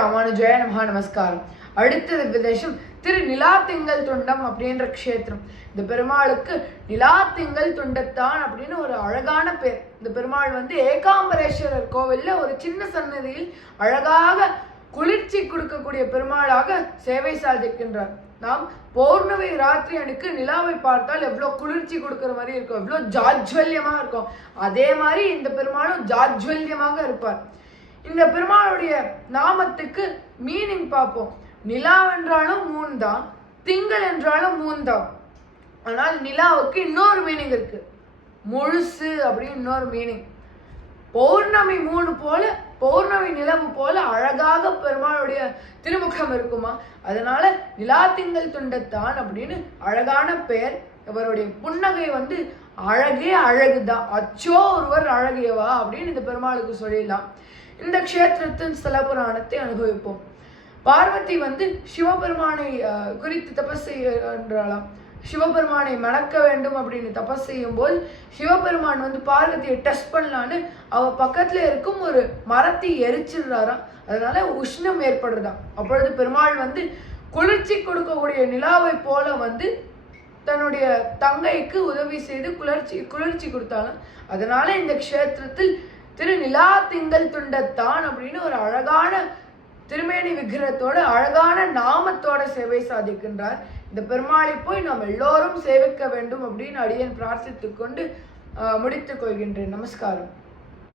ராமானுஜய நமஹா நமஸ்காரம். அடுத்தது விதேசம் திரு நிலா திங்கள் துண்டம் அப்படின்ற க்ஷேத்திரம். இந்த பெருமாளுக்கு நிலா திங்கள் துண்டத்தான் அப்படின்னு ஒரு அழகான பேர். இந்த பெருமாள் வந்து ஏகாம்பரேஸ்வரர் கோவில்ல ஒரு சின்ன சன்னதியில் அழகாக குளிர்ச்சி கொடுக்கக்கூடிய பெருமாளாக சேவை சாதிக்கின்றார். நாம் பௌர்ணமி ராத்திரி அனுக்கு நிலாவை பார்த்தால் எவ்வளோ குளிர்ச்சி கொடுக்குற மாதிரி இருக்கும் எவ்வளோ ஜாஜ்வல்யமா இருக்கும். அதே மாதிரி இந்த பெருமாளும் ஜாஜ்வல்யமாக இருப்பார். இந்த பெருமாளுடைய நாமத்துக்கு மீனிங் பார்ப்போம். நிலா என்றாலும் மூன் தான் திங்கள் என்றாலும் மூன் தான் ஆனால் நிலாவுக்கு இன்னொரு மீனிங் இருக்கு. முழுசு அப்படின்னு இன்னொரு மீனிங் பௌர்ணமி மூணு போல பௌர்ணமி நிலவு போல அழகாக பெருமாளுடைய திருமுகம் இருக்குமா? அதனால நிலா திங்கள் துண்டத்தான் அப்படின்னு அழகான பெயர் இவருடைய புன்னகை வந்து அழகே அழகுதான். அச்சோ ஒருவர் அழகியவா அப்படின்னு இந்த பெருமாளுக்கு சொல்லிடலாம். இந்த க்ஷேத்திரத்தின் ஸ்தல புராணத்தை அனுபவிப்போம். பார்வதி வந்து சிவபெருமானை குறித்து தபஸ் செய்யன்றாலாம் சிவபெருமானை மணக்க வேண்டும் அப்படின்னு தபஸ் செய்யும் போது சிவபெருமான் வந்து பார்வதியை டெஸ்ட் பண்ணலான்னு அவ பக்கத்துல இருக்கும் ஒரு மரத்தை எரிச்சிடுறாராம். அதனால உஷ்ணம் ஏற்படுறதாம். அப்பொழுது பெருமாள் வந்து குளிர்ச்சி கொடுக்கக்கூடிய நிலாவை போல வந்து தன்னுடைய தங்கைக்கு உதவி செய்து குளிர்ச்சி குளிர்ச்சி கொடுத்தாங்க. அதனால இந்த க்ஷேத்திரத்தில் திரு நிலா திங்கள் துண்டத்தான் அப்படின்னு ஒரு அழகான திருமேனி விக்கிரத்தோட அழகான நாமத்தோட சேவை சாதிக்கின்றார். இந்த பெருமாளை போய் நாம் எல்லோரும் சேவிக்க வேண்டும் அப்படின்னு அடியன் பிரார்த்தித்துக்கொண்டு முடித்துக் கொள்கின்றேன். நமஸ்காரம்.